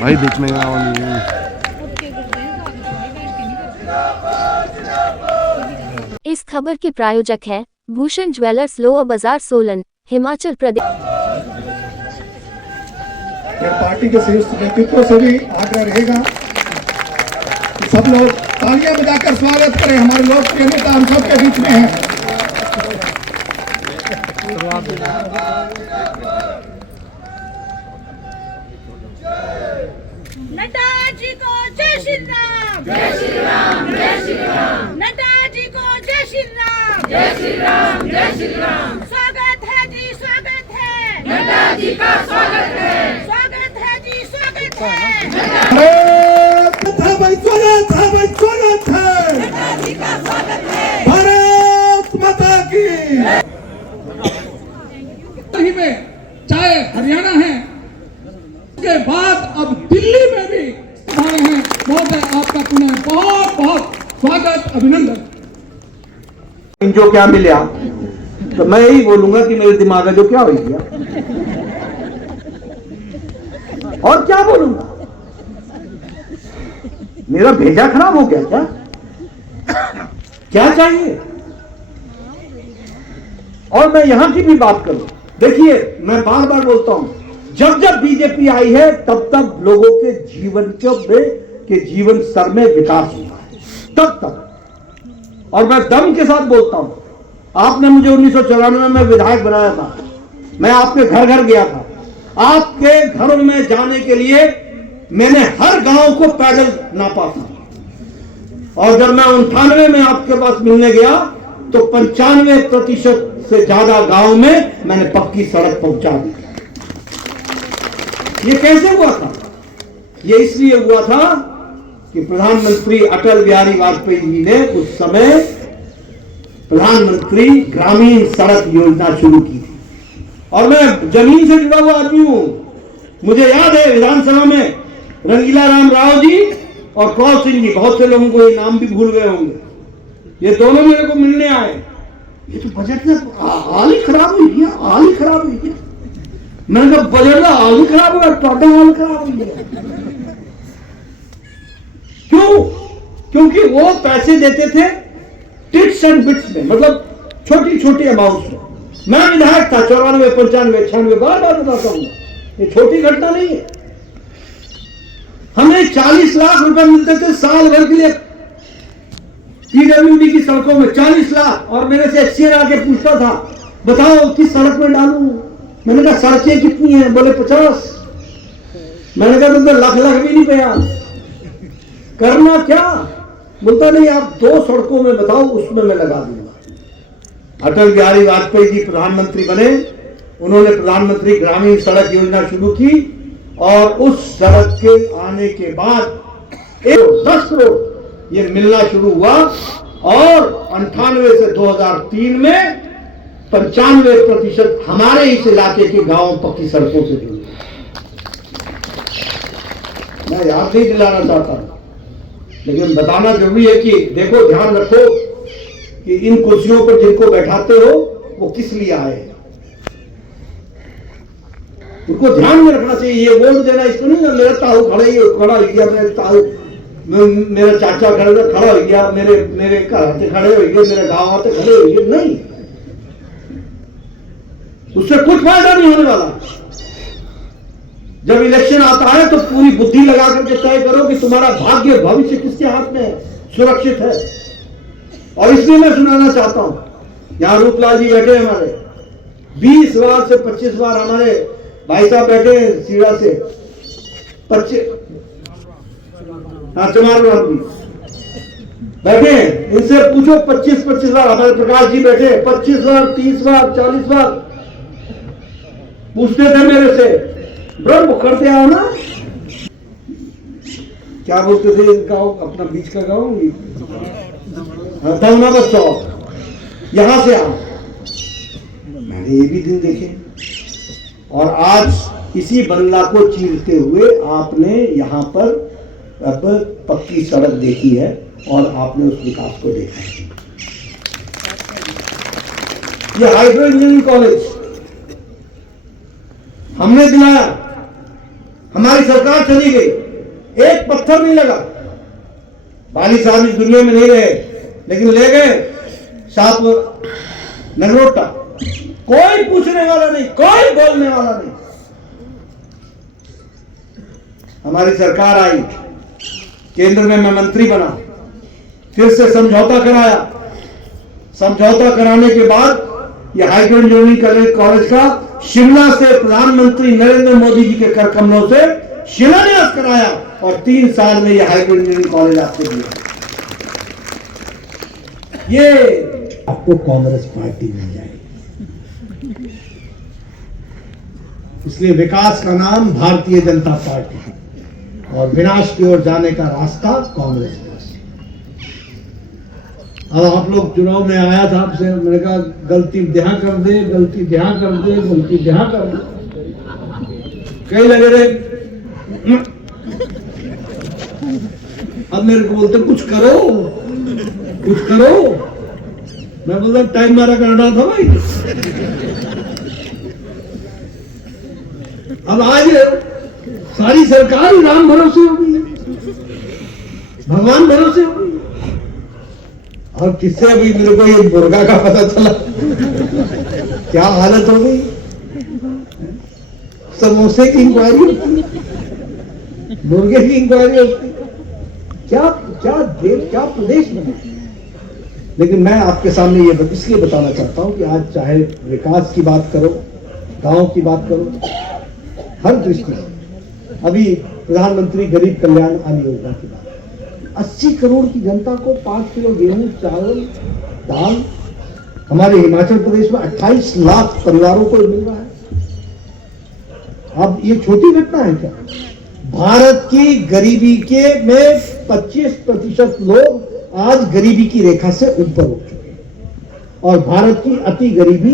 भाई बीच में आवाज नहीं है। इस खबर के प्रायोजक है भूषण ज्वेलर्स, लोअर बाजार, सोलन, हिमाचल प्रदेश। पार्टी के शीर्ष नेतृत्व से भी आग्रह रहेगा कि सब लोग तालियां बजाकर स्वागत करें। हमारे लोकप्रिय नेता हम सबके बीच में हैं। नड्डा जी को जय श्री राम, जय श्री राम, जय श्री राम। नड्डा जी को जय श्री राम, जय श्री राम, जय श्री राम। स्वागत है जी, स्वागत है नड्डा जी का, स्वागत है, स्वागत है जी, स्वागत है। भाई स्वागत है, भाई स्वागत है, नड्डा जी का स्वागत है। भारत माता की। ही में चाहे हरियाणा है, उसके बाद अब दिल्ली में भी आए हैं। बहुत है आपका पुनः बहुत बहुत स्वागत, अभिनंदन। जो क्या मिला तो मैं यही बोलूंगा कि मेरे दिमाग में जो क्या हो गया, और क्या बोलूंगा। मेरा भेजा खराब हो गया क्या? क्या चाहिए? और मैं यहां की भी बात करूं, देखिए मैं बार बार बोलता हूं, जब जब बीजेपी आई है तब तब लोगों के जीवन स्तर में विकास हुआ है, तब तक। और मैं दम के साथ बोलता हूं, आपने मुझे 1994 में विधायक बनाया था, मैं आपके घर घर गया था। आपके घरों में जाने के लिए मैंने हर गांव को पैदल नापा था, और जब मैं 98 में आपके पास मिलने गया तो 95% से ज्यादा गांव में मैंने पक्की सड़क पहुंचा दी। ये कैसे हुआ था? ये इसलिए हुआ था कि प्रधानमंत्री अटल बिहारी वाजपेयी जी ने उस समय प्रधानमंत्री ग्रामीण सड़क योजना शुरू की थी। और मैं जमीन से जुड़ा हुआ आदमी हूं। मुझे याद है विधानसभा में रंगीला राम राव जी और कौल सिंह जी, बहुत से लोगों को ये नाम भी भूल गए होंगे, ये दोनों मेरे को मिलने आए। ये तो बजट में हाल ही खराब हुई है, हाल ही खराब हुई है। मैंने कहा बजट का हाल ही खराब हुआ, टोटल हाल खराब हुई है। क्यों? क्योंकि वो पैसे देते थे टिट्स एंड बिट्स में, मतलब छोटी छोटी अमाउंट में। मैं विधायक था 94, 95, 96, बार बार बताता हूँ, ये छोटी घटना नहीं है। हमें 40 लाख रुपए मिलते थे साल भर के लिए पीडब्ल्यूडी की सड़कों में, 40 लाख। और मेरे से एक्सीयर आके पूछता था, बताओ किस सड़क में डालूं? मैंने कहा सड़कें कितनी हैं? बोले 50। मैंने कहा तुम तो लाख भी नहीं पाया, करना क्या? बोलता नहीं, आप 2 सड़कों में बताओ, उसमें मैं लगा दूंगा। अटल बिहारी वाजपेयी जी प्रधानमंत्री बने, उन्होंने प्रधानमंत्री ग्रामीण सड़क योजना शुरू की, और उस सड़क के आने के बाद 10 करोड़ ये मिलना शुरू हुआ। और 98 से 2003 में 95% हमारे इस इलाके के गांव पक्की सड़कों से जुड़े। मैं याद नहीं दिलाना चाहता, लेकिन बताना जरूरी है कि देखो, ध्यान रखो कि इन कुर्सियों पर जिनको बैठाते हो वो किस लिए आए हैं, उनको ध्यान में रखना चाहिए। ये वोट देना इसको नहीं ना, मेरा ताऊ खड़ा हो गया, मेरे ताऊ, मेरा चाचा खड़ा हो गया, मेरे घर से खड़े हो गए, मेरे गांव से खड़े हो गए, नहीं, उससे कुछ फायदा नहीं होने वाला। जब इलेक्शन आता है तो पूरी बुद्धि लगा करके तय करो कि तुम्हारा भाग्य भविष्य किसके हाथ में है, सुरक्षित है। और इसलिए मैं सुनाना चाहता हूं, यहां रूपलाल जी बैठे हमारे, 20 बार से 25 बार हमारे भाई साहब बैठे सीड़ा से 25, हाँ चमार बैठे, इनसे पूछो 25 बार। हमारे प्रकाश जी बैठे 25 बार, 30 बार, 40 बार पूछते थे मेरे से, ब्रह्म करते आओ ना, क्या बोलते थे गाँव, अपना बीच का गाँव धर्मावत चौक, यहां से आओ। मैंने ये भी दिन देखे। और आज इसी बंगला को चीरते हुए आपने यहां पर अब पक्की सड़क देखी है, और आपने उस विकास को देखा है। ये हाइड्रो इंजीनियरिंग कॉलेज हमने दिलाया, हमारी सरकार चली गई, एक पत्थर नहीं लगा। बाली साहब इस दुनिया में नहीं रहे, लेकिन ले गए साथ नगरोटा। कोई पूछने वाला नहीं, कोई बोलने वाला नहीं। हमारी सरकार आई, केंद्र में मैं मंत्री बना, फिर से समझौता कराया। समझौता कराने के बाद यह हाईकोर्ट इंजीनियरिंग कॉलेज का शिमला से प्रधानमंत्री नरेंद्र मोदी जी के कर कमलों से शिलान्यास कराया और 3 साल में यह हाईकोर्ट इंजीनियरिंग कॉलेज आपको दिया। ये आपको कांग्रेस पार्टी मिल जाएगी। इसलिए विकास का नाम भारतीय जनता पार्टी है और विनाश की ओर जाने का रास्ता कांग्रेस का। अब आप लोग चुनाव में आया था आपसे, मैंने कहा गलती यहाँ कर दे, गलती यहाँ कर दे, गलती यहाँ कर दे, कई लगे रहे। अब मेरे को बोलते कुछ करो, कुछ करो। मैं बोलता टाइम मारा करना था भाई। अब आज सारी सरकार राम भरोसे हो गई, भगवान भरोसे हो गई। और किससे अभी मेरे को ये मुर्गा का पता चला, क्या हालत हो गई। समोसे की इंक्वायरी होती, मुर्गे की इंक्वायरी होती, क्या क्या देश, क्या प्रदेश बना। लेकिन मैं आपके सामने ये इसलिए बताना चाहता हूं कि आज चाहे विकास की बात करो, गांव की बात करो, हर दृष्टि से अभी प्रधानमंत्री गरीब कल्याण अन्न योजना की बात, 80 करोड़ की जनता को 5 किलो गेहूं, चावल, दाल। हमारे हिमाचल प्रदेश में 28 लाख परिवारों को मिल रहा है। अब ये छोटी घटना है क्या? भारत की गरीबी के में 25% लोग आज गरीबी की रेखा से ऊपर उठ चुके हैं और भारत की अति गरीबी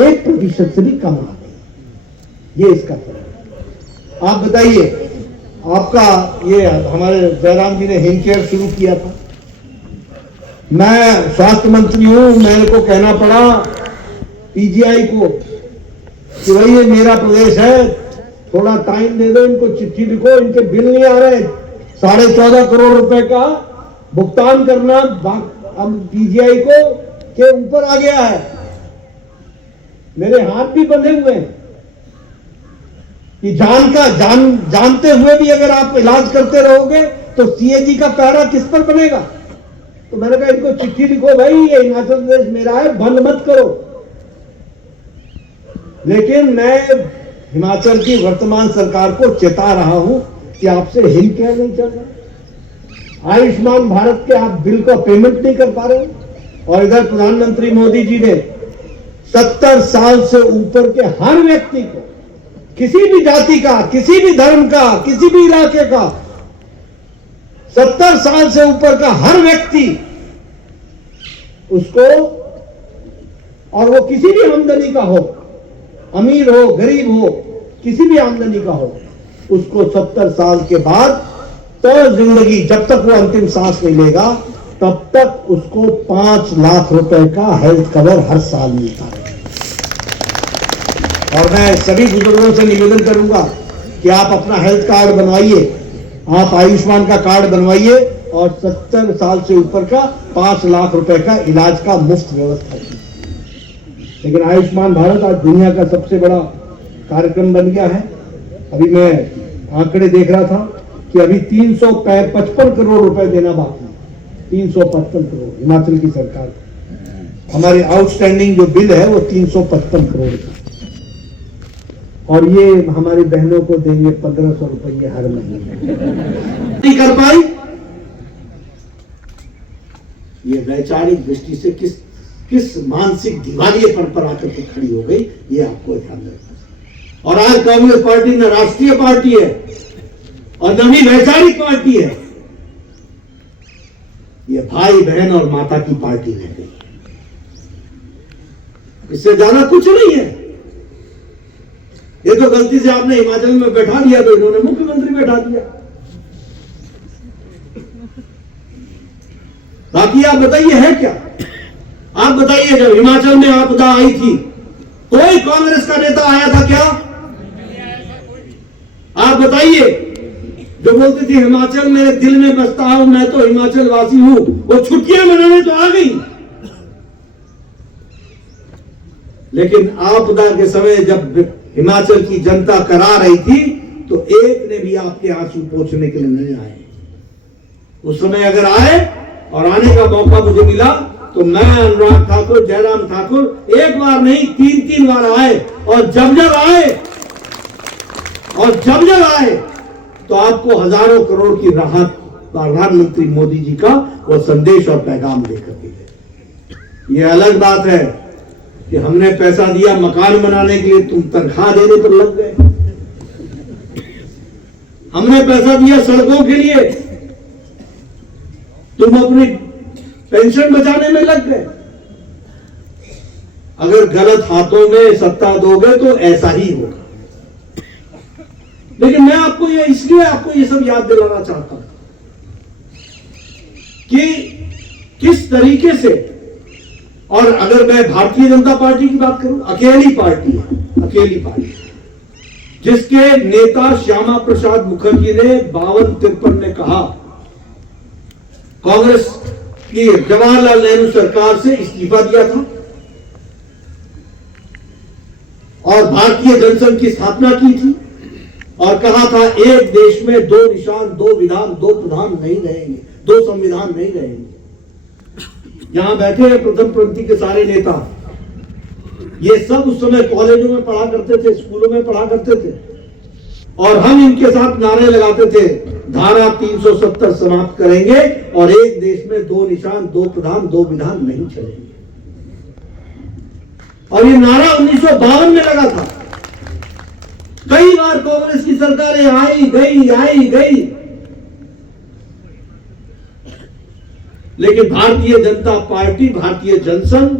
1% से भी कम आ गई। ये इसका फर्क है। आप बताइए, आपका ये हमारे जयराम जी ने हिम केयर शुरू किया था। मैं स्वास्थ्य मंत्री हूं, मेरे को कहना पड़ा पीजीआई को कि भाई ये मेरा प्रदेश है, थोड़ा टाइम दे दो, इनको चिट्ठी लिखो, इनके बिल नहीं आ रहे, 14.5 करोड़ रुपए का भुगतान करना अब पीजीआई को के ऊपर आ गया है। मेरे हाथ भी बंधे हुए हैं कि जानते हुए भी अगर आप इलाज करते रहोगे तो सीएजी का पैरा किस पर बनेगा। तो मैंने कहा इनको चिट्ठी लिखो, भाई ये हिमाचल प्रदेश मेरा है, बंद मत करो। लेकिन मैं हिमाचल की वर्तमान सरकार को चेता रहा हूं कि आपसे हिम केयर नहीं चल रहा, आयुष्मान भारत के आप बिल का पेमेंट नहीं कर पा रहे, और इधर प्रधानमंत्री मोदी जी ने 70 साल से ऊपर के हर व्यक्ति को, किसी भी जाति का, किसी भी धर्म का, किसी भी इलाके का, 70 साल से ऊपर का हर व्यक्ति उसको, और वो किसी भी आमदनी का हो, अमीर हो, गरीब हो, किसी भी आमदनी का हो, उसको 70 साल के बाद तो जिंदगी, जब तक वो अंतिम सांस नहीं लेगा तब तक उसको 5 लाख रुपए का हेल्थ कवर हर साल मिलता है। और मैं सभी बुजुर्गों से निवेदन करूंगा कि आप अपना हेल्थ कार्ड बनवाइए, आप आयुष्मान का कार्ड बनवाइए और 70 साल से ऊपर का 5 लाख रुपए का इलाज का मुफ्त व्यवस्था है। लेकिन आयुष्मान भारत आज दुनिया का सबसे बड़ा कार्यक्रम बन गया है। अभी मैं आंकड़े देख रहा था कि अभी 355 करोड़ रुपए देना बाकी है, 355 करोड़ हिमाचल की सरकार। हमारे आउटस्टैंडिंग जो बिल है वो 355 करोड़ का, और ये हमारी बहनों को देंगे 1500 रुपये हर महीने। नहीं कर पाई, ये वैचारिक दृष्टि से किस मानसिक दिवालियेपन पर आकर के खड़ी हो गई, ये आपको ध्यान रखना। और आज कांग्रेस पार्टी न राष्ट्रीय पार्टी है और न ही वैचारिक पार्टी है, ये भाई बहन और माता की पार्टी रह गई। इससे ज्यादा कुछ नहीं है। ये तो गलती से आपने हिमाचल में बैठा दिया तो इन्होंने मुख्यमंत्री बैठा दिया। बाकी आप बताइए है क्या? आप बताइए, जब हिमाचल में आपदा आई थी कोई कांग्रेस का नेता आया था क्या? आप बताइए, जो बोलती थी हिमाचल मेरे दिल में बसता हूं, मैं तो हिमाचल वासी हूं, वो छुट्टियां मनाने तो आ गई, लेकिन आपदा के समय जब हिमाचल की जनता करा रही थी तो एक ने भी आपके आंसू पोंछने के लिए नहीं आए। उस समय अगर आए और आने का मौका मुझे मिला तो मैं, अनुराग ठाकुर, जयराम ठाकुर एक बार नहीं 3-3 बार आए, और जब जब आए तो आपको हजारों करोड़ की राहत प्रधानमंत्री मोदी जी का वो संदेश और पैगाम देकर के गए। ये अलग बात है कि हमने पैसा दिया मकान बनाने के लिए, तुम तनख्वाह देने पर लग गए। हमने पैसा दिया सड़कों के लिए, तुम अपनी पेंशन बचाने में लग गए। अगर गलत हाथों में सत्ता दोगे तो ऐसा ही होगा। लेकिन मैं आपको ये इसलिए आपको ये सब याद दिलाना चाहता हूं कि किस तरीके से, और अगर मैं भारतीय जनता पार्टी की बात करूं, अकेली पार्टी है, अकेली पार्टी जिसके नेता श्यामा प्रसाद मुखर्जी ने 52-53 में कहा, कांग्रेस की जवाहरलाल नेहरू सरकार से इस्तीफा दिया था और भारतीय जनसंघ की स्थापना की थी और कहा था एक देश में 2 निशान, 2 विधान, 2 प्रधान नहीं रहेंगे, 2 संविधान नहीं रहेंगे। यहां बैठे हैं प्रथम पंक्ति के सारे नेता, ये सब उस समय कॉलेजों में पढ़ा करते थे, स्कूलों में पढ़ा करते थे, और हम इनके साथ नारे लगाते थे, धारा 370 समाप्त करेंगे और एक देश में 2 निशान, 2 प्रधान, 2 विधान नहीं चलेंगे। और ये नारा 1952 में लगा था। कई बार कांग्रेस की सरकारें आई गई, लेकिन भारतीय जनता पार्टी, भारतीय जनसंघ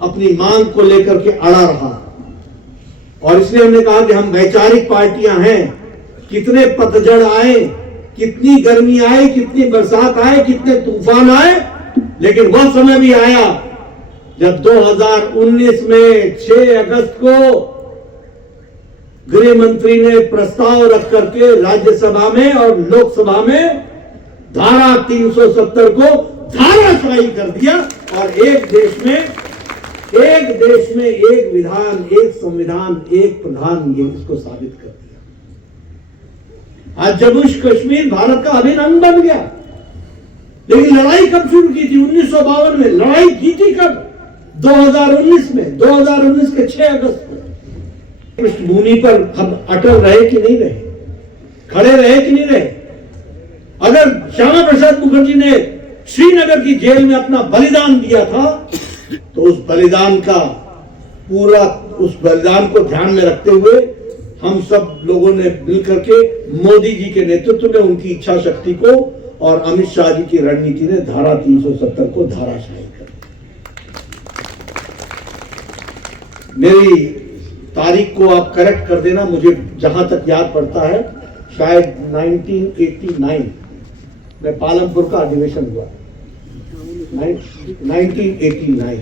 अपनी मांग को लेकर के अड़ा रहा। और इसलिए हमने कहा कि हम वैचारिक पार्टियां हैं। कितने पतझड़ आए, कितनी गर्मी आए, कितनी बरसात आए, कितने तूफान आए, लेकिन वह समय भी आया जब 2019 में 6 अगस्त को गृह मंत्री ने प्रस्ताव रख करके राज्यसभा में और लोकसभा में धारा 370 को धाराशाही कर दिया और एक देश में एक विधान, एक संविधान, एक प्रधान, ये इसको साबित कर दिया। आज जम्मू कश्मीर भारत का अभिन्न अंग बन गया। लेकिन लड़ाई कब शुरू की थी? 1952 में। लड़ाई जीती कब? 2019 में, 2019 के 6 अगस्त को। पृष्ठभूमि पर हम अटल रहे कि नहीं रहे, खड़े रहे कि नहीं रहे? अगर श्यामा प्रसाद मुखर्जी ने श्रीनगर की जेल में अपना बलिदान दिया था तो उस बलिदान को ध्यान में रखते हुए हम सब लोगों ने मिलकर के मोदी जी के नेतृत्व में उनकी इच्छा शक्ति को और अमित शाह जी की रणनीति ने धारा 370 को धाराशाही कर दिया। मेरी तारीख को आप करेक्ट कर देना, मुझे जहां तक याद पड़ता है शायद 1989 में पालमपुर का अधिवेशन हुआ। 1989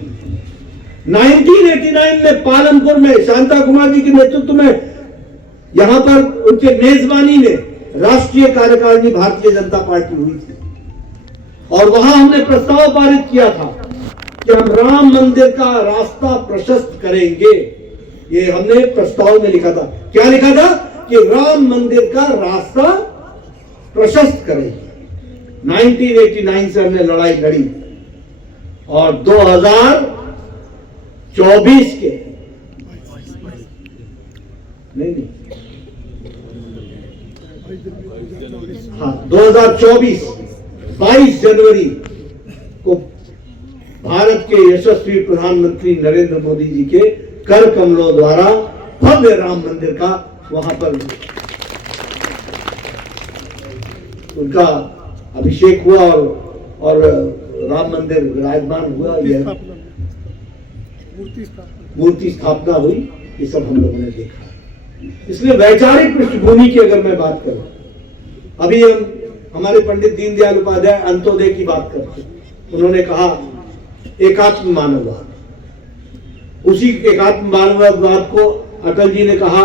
में पालमपुर में शांता कुमार जी के नेतृत्व में यहां पर उनके मेजबानी में राष्ट्रीय कार्यकारिणी भारतीय जनता पार्टी हुई थी और वहां हमने प्रस्ताव पारित किया था कि हम राम मंदिर का रास्ता प्रशस्त करेंगे। ये हमने प्रस्ताव में लिखा था। क्या लिखा था? कि राम मंदिर का रास्ता प्रशस्त करेंगे। 1989 से हमने लड़ाई लड़ी और 2024 के नहीं 2024 22 जनवरी को भारत के यशस्वी प्रधानमंत्री नरेंद्र मोदी जी के कर कमलों द्वारा भव्य राम मंदिर का वहां पर उनका अभिषेक हुआ और राम मंदिर विराजमान हुआ। यह मूर्ति स्थापना हुई। ये सब हम लोगों ने देखा। इसलिए वैचारिक पृष्ठभूमि की अगर मैं बात करूं, अभी हम हमारे पंडित दीनदयाल उपाध्याय अंत्योदय की बात करते हैं। उन्होंने कहा एकात्म मानववाद। उसी एकात्म मानववाद को अटल जी ने कहा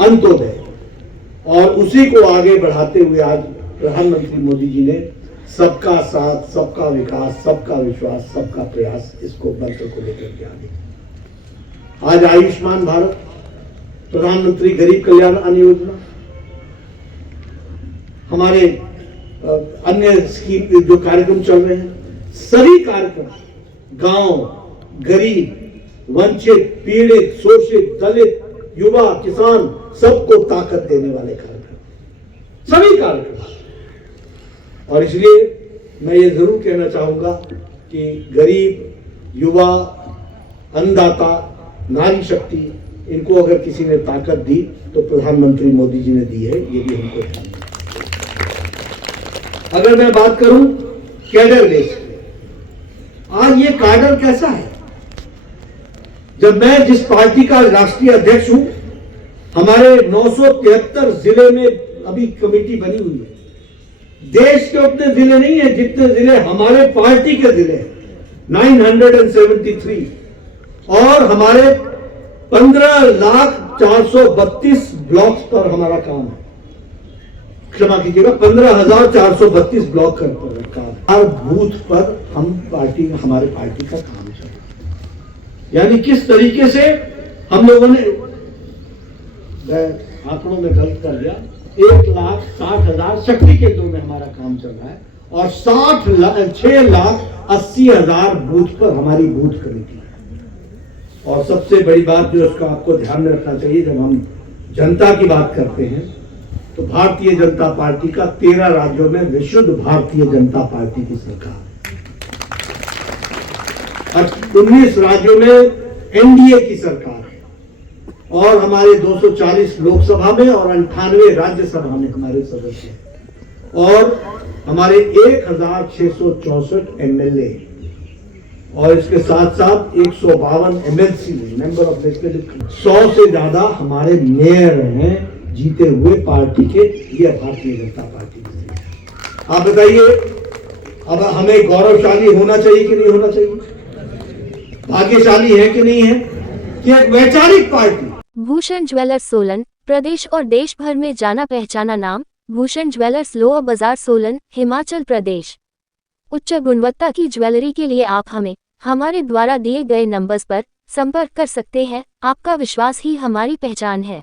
अंत्योदय। और उसी को आगे बढ़ाते हुए आज प्रधानमंत्री मोदी जी ने सबका साथ, सबका विकास, सबका विश्वास, सबका प्रयास, इसको मंत्र को लेकर के आगे। आज आयुष्मान भारत, प्रधानमंत्री गरीब कल्याण अन्न योजना, हमारे अन्य स्कीम जो कार्यक्रम चल रहे हैं, सभी कार्यक्रम गांव, गरीब, वंचित, पीड़ित, शोषित, दलित, युवा, किसान, सबको ताकत देने वाले कार्यक्रम, सभी कार्यक्रम। और इसलिए मैं ये जरूर कहना चाहूंगा कि गरीब, युवा, अन्नदाता, नारी शक्ति, इनको अगर किसी ने ताकत दी तो प्रधानमंत्री मोदी जी ने दी है, ये भी हमको ध्यान है। अगर मैं बात करूं कैडर बेस की, आज ये कैडर कैसा है? जब मैं जिस पार्टी का राष्ट्रीय अध्यक्ष हूं, हमारे 973 जिले में अभी कमेटी बनी हुई है। देश के उतने जिले नहीं है जितने जिले हमारे पार्टी के जिले हैं, 973, और हमारे 15,432 ब्लॉक्स पर हमारा काम है। क्षमा कीजिएगा, 15,432 ब्लॉक पर काम। हर बूथ पर हम पार्टी, हमारे पार्टी का काम चल रहा है। यानी किस तरीके से हम लोगों ने, आंकड़ों में गलत कर दिया, 1,60,000 शक्ति केंद्रों में हमारा काम चल रहा है और 6,80,000 बूथ पर हमारी बूथ कमेटी है। और सबसे बड़ी बात जो उसका आपको ध्यान में रखना चाहिए, जब हम जनता की बात करते हैं तो भारतीय जनता पार्टी का 13 राज्यों में विशुद्ध भारतीय जनता पार्टी की सरकार, और 19 राज्यों में एनडीए की सरकार है, और हमारे 240 लोकसभा में और 98 राज्यसभा में हमारे सदस्य हैं, और हमारे 1,664 एमएलए, और इसके साथ साथ 152 एमएलसी मेंबर ऑफ लेजिस्लेटिव, 100 से ज्यादा हमारे मेयर हैं जीते हुए पार्टी के। ये भारतीय जनता पार्टी के। आप बताइए, अब हमें गौरवशाली होना चाहिए कि नहीं होना चाहिए? भाग्यशाली है कि नहीं है कि एक वैचारिक पार्टी। भूषण ज्वेलर्स सोलन, प्रदेश और देश भर में जाना पहचाना नाम, भूषण ज्वेलर्स लोअर बाजार सोलन, हिमाचल प्रदेश। उच्च गुणवत्ता की ज्वेलरी के लिए आप हमें हमारे द्वारा दिए गए नंबर्स पर संपर्क कर सकते हैं। आपका विश्वास ही हमारी पहचान है।